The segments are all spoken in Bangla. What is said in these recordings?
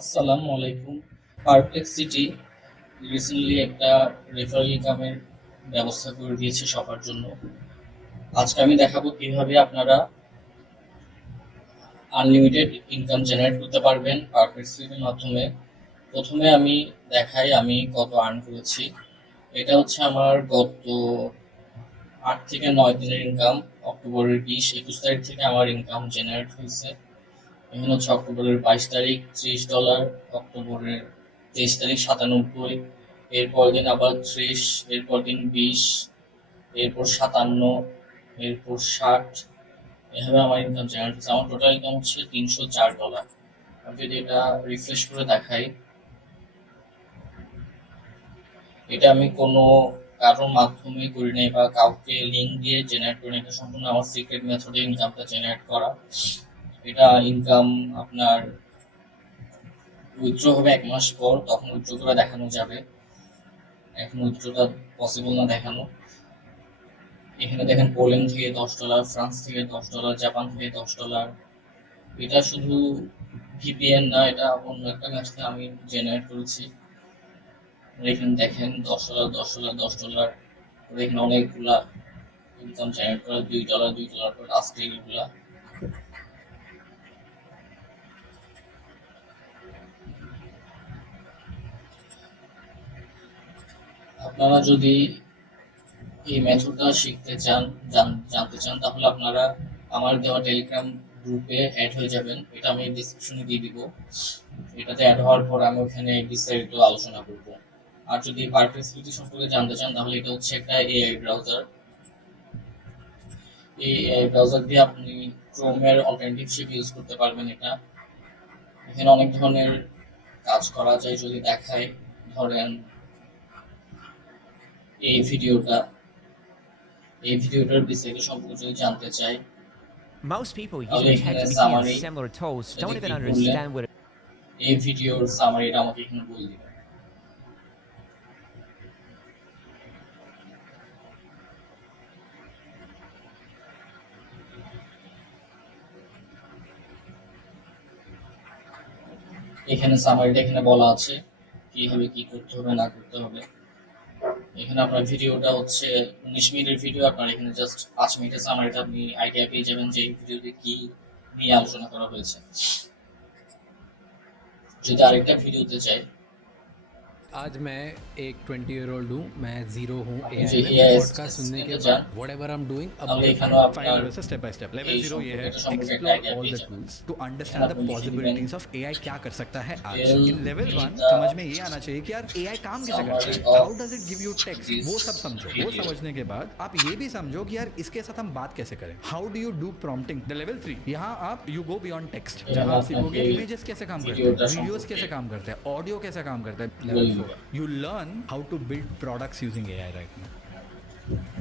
আসসালামু আলাইকুম। পারপ্লেক্সিটি রিসেন্টলি একটা রেফারেল ইনকামের ব্যবস্থা করে দিয়েছে সবার জন্য। আজকে আমি দেখাবো কিভাবে আপনারা আনলিমিটেড ইনকাম জেনারেট করতে পারবেন পারপ্লেক্সিটির মাধ্যমে। প্রথমে আমি দেখাই আমি কত আর্ন করেছি। এটা হচ্ছে আমার গত 8 থেকে 9 দিনের ইনকাম। অক্টোবরের 20-21 তারিখ থেকে আমার ইনকাম জেনারেট হয়েছে। এখানে হচ্ছে অক্টোবরের 22 তারিখ $30, অক্টোবরের 23 তারিখ 97, এরপর দিন আবার 30, এরপর দিন 20, এরপর 57, এরপর 60। এভাবে আমার ইনকাম জেনারেট হচ্ছে। আমার টোটাল ইনকাম হচ্ছে $304। আমি যদি এটা রিফ্রেশ করে দেখাই, এটা আমি কোনো কারোর মাধ্যমে করি নাই বা কাউকে লিঙ্ক দিয়ে জেনারেট করি নাই। এটা সম্পূর্ণ আমার সিক্রেট মেথডে ইনকামটা জেনারেট করা। এটা ইনকাম আপনার উইথড্র হবে 1 মাস পর, তখন উইথড্র করে দেখানো যাবে। এখন উইথড্রটা পসিবল না দেখানো। এখানে দেখেন পোল্যান্ড থেকে $10, ফ্রান্স থেকে $10, জাপান থেকে $10। এটা শুধু ভিপিএন না, এটা অন্য একটা ম্যাচ থেকে আমি জেনারেট করেছি। এখানে দেখেন $10, $10, $10 করে এখানে অনেকগুলা ইনকাম জেনারেট করা, $2, $2 করে আজকে এগুলা। আপনারা যদি এই মেথডটা শিখতে চান, জানতে চান, তাহলে আপনারা আমার দেওয়া টেলিগ্রাম গ্রুপে অ্যাড হয়ে যাবেন। এটা আমি ডিসক্রিপশনে দিয়ে দিব। এটাতে অ্যাড হওয়ার পর আমি ওখানে বিস্তারিত আলোচনা করব। আর যদি পারপ্লেক্সিটি সম্পর্কে জানতে চান, তাহলে এটা হচ্ছে একটা এআই ব্রাউজার। এই এআই ব্রাউজার দিয়ে আপনি ক্রোমের অল্টারনেটিভ হিসেবে ইউজ করতে পারবেন এটা। এখানে অনেক ধরনের কাজ করা যায়। যদি দেখায়, ধরেন এই ভিডিওটা, এই ভিডিওটার বিস্তারিত সম্পর্কে যদি জানতে চাই, Most people তাহলে using এখানে ChatGPT and summary similar tools এটাতে don't even ক্লিক করলে understand what এই ভিডিওর সামারিটা আমাকে এখানে বলে দিবে। এখানে সামারিটা এখানে বলা আছে কিভাবে কি করতে হবে না করতে হবে। এখানে আপনার ভিডিওটা হচ্ছে 19 মিনিটের ভিডিও, আপনার এখানে জাস্ট 5 মিনিটের সামারিটা আপনি আইডিয়া পেয়ে যাবেন যে এই ভিডিওতে কি নিয়ে আলোচনা করা হয়েছে। যদি আরেকটা ভিডিওতে যাই, आज मैं एक 20 ईयर ओल्ड हूँ, मैं ज़ीरो हूँ আপনি एआई যে में। এআই पॉडकास्ट सुनने के অ্যাসিস্ট্যান্টে যান, बाद what ever I am doing अब তাহলে এখানেও डिफाइन আপনার लेवल से स्टेप बाय स्टेप। এই लेवल जीरो ये है সম্পর্কে একটা एक्सप्लोर আইডিয়া ऑल পেয়ে द যাবেন। टूल्स टू এখানে अंडरस्टैंड द আপনি লিখে দিবেন पॉसिबिलिटीज ऑफ एआई क्या कर सकता है आज। টেল इन लेवल মি 1 দ্য समझ में ये आना चाहिए कि यार एआई काम कैसे करता summary है, of how does it give you text, this वो सब समझो। वो video। समझने के बाद आप ये भी समझो कि यार इसके साथ हम बात कैसे करें, how do you do prompting. The level 3 यहाँ आप यू गो बियॉन्ड टेक्स्ट, এখানে जहाँ आप আপনাকে सीखोगे इमेजेस कैसे काम करते ভিডিওটা हैं, वीडियोस সম্পর্কে कैसे काम करते हैं, ऑडियो कैसे काम करता है। বলে लेवल দিবে। 4 you learn how to build products using AI right now।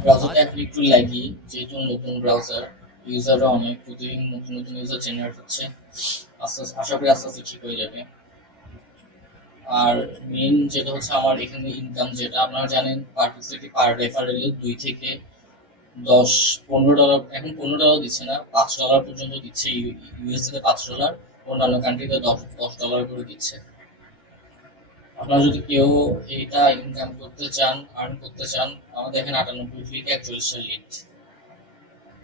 ব্রাউজারটা এখন একটু ল্যাগি, যেহেতু নতুন ব্রাউজার, ইউজাররা অনেক, প্রতিদিন নতুন নতুন ইউজার জেনারেট হচ্ছে। আস্তে আস্তে আশা করি আস্তে আস্তে ঠিক হয়ে যাবে। আর মেইন যেটা হচ্ছে আমার এখানে ইনকাম, যেটা আপনারা জানেন পারপ্লেক্সিটি পার রেফারেলে 2 থেকে 10, $15, এখন $15 দিচ্ছে না, $5 পর্যন্ত দিচ্ছে। ইউএসএ তে $5, অন্যান্য কান্ট্রিতে $10 করে দিচ্ছে। আপনারা যদি কেউ এটা ইনকাম করতে চান, আর্ন করতে চান, আমার দেখেন 98 থেকে 41 লিড,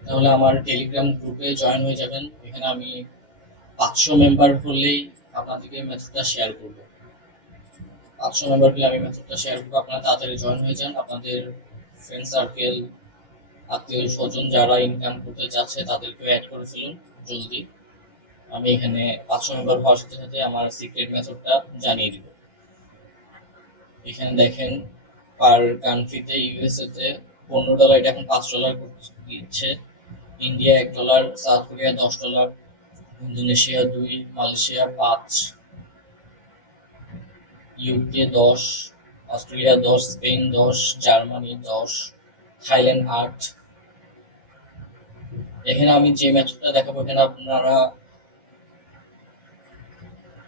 তাহলে আমার টেলিগ্রাম গ্রুপে জয়েন হয়ে যাবেন। এখানে আমি 500 মেম্বার হলেই আপনাদেরকে মেথডটা শেয়ার করব। 500 মেম্বার হলে আমি মেথডটা শেয়ার করবো, আপনারা তাড়াতাড়ি জয়েন হয়ে যান। আপনাদের ফ্রেন্ড সার্কেল, আত্মীয় স্বজন যারা ইনকাম করতে চাচ্ছে তাদেরকেও অ্যাড করে ফেলুন জলদি। আমি এখানে 500 মেম্বার হওয়ার সাথে সাথে আমার সিক্রেট মেথডটা জানিয়ে দিব। এখানে দেখেন পার কান্ট্রিতে, ইউএসএ তে $15, এটা এখন $5 দিচ্ছে। India $1, south Korea $10, Indonesia 2, Malaysia 5, UK 10, Australia 10, Spain 10, Germany 10, Thailand 8। এখানে আমি যে ম্যাচটা দেখাবো, এখানে আপনারা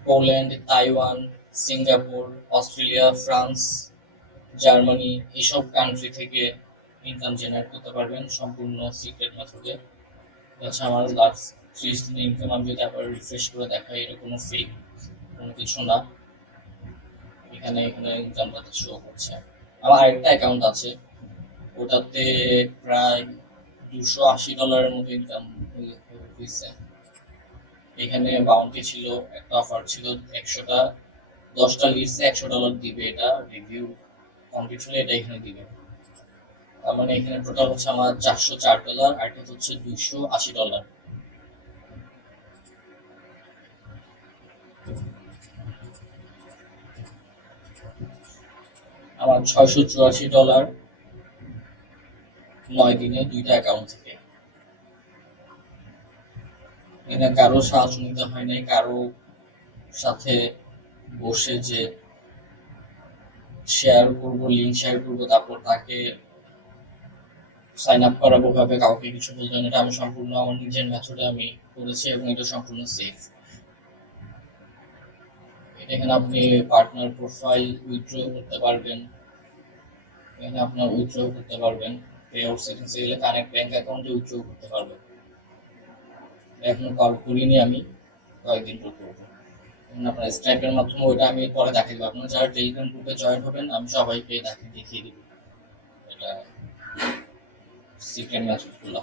Poland, Taiwan, Singapore, Australia, France, Germany, এইসব কান্ট্রি থেকে ইনকাম জেনারেট করতে পারবেন সম্পূর্ণ সিক্রেট মেথডে। আচ্ছা, আমার লাস্ট 30 দিনের ইনকাম আমি যদি আবার রিফ্রেশ করে দেখাই, এটা কোনো ফেক কোনো কিছু না। এখানে এখানে ইনকামটা শো করছে। আমার আরেকটা অ্যাকাউন্ট আছে, ওটাতে প্রায় $280 মতো ইনকাম হয়েছে। এখানে বাউন্টি ছিল, একটা অফার ছিল 10টা লিডসে $100 দিবে, এটা রিভিউ কমপ্লিট হলে এটা এখানে দিবে। তার মানে এখানে টোটাল হচ্ছে আমার $404, আর এটা হচ্ছে $280। আমার $684 9 দিনে 2টা অ্যাকাউন্ট থেকে। এখানে কারো সাহায্য নিতে হয় নাই, কারো সাথে বসে যে শেয়ার করবো, লিঙ্ক শেয়ার করবো, তারপর তাকে সাইন আপ করাবো ভাবে কাউকে কিছু বলতে হয় না। এটা আমি সম্পূর্ণ আমার নিজের মেথডে আমি করেছি এবং এটা সম্পূর্ণ সেফ। এখানে আপনি পার্টনার প্রোফাইল উইথড্র করতে পারবেন, এখানে আপনার উইথড্র করতে পারবেন, পে আউট সেটিংসে গেলে কানেক্ট ব্যাংক অ্যাকাউন্টে উইথড্র করতে পারবেন। এখনো কল করিনি, আমি কয়েকদিন পর করবো। আপনার স্ট্রাইপের মাধ্যমে ওইটা আমি পরে দেখিয়ে দেবো। আপনারা যারা টেলিগ্রাম গ্রুপে জয়েন হবেন আমি সবাইকে দেখিয়ে দিব এটা সিক্রেট মেথডগুলো।